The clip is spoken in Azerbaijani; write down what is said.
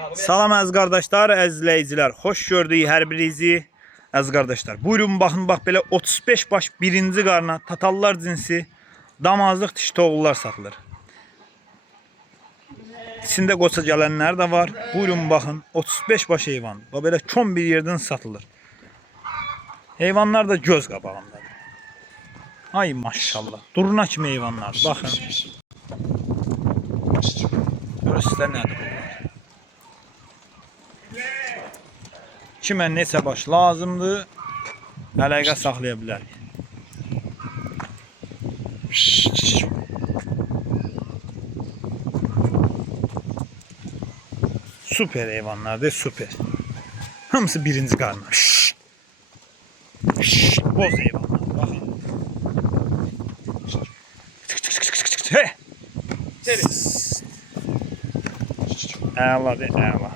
Salam əziz qardaşlar, əziz izləyicilər. Xoş gördük hər birinizi. Əziz qardaşlar, buyurun baxın, bax belə 35 baş birinci qarna tatallar cinsi damazlıq dişi toğullar satılır. İçində qoça gələnlər də var. Buyurun baxın, 35 baş heyvan. Bax belə kom bir yerdən satılır. Heyvanlar da göz qabağındadır. Ay maşallah. Durna kimi heyvanlar. Baxın. Görürsünüzlər nədir bunlar? Kimə neçə baş lazımdır, əlaqə saxlaya bilərik. Süper heyvanlardır, süper. Hamısı birinci qarna. Boz heyvanlar, baxın. Əladır, əla.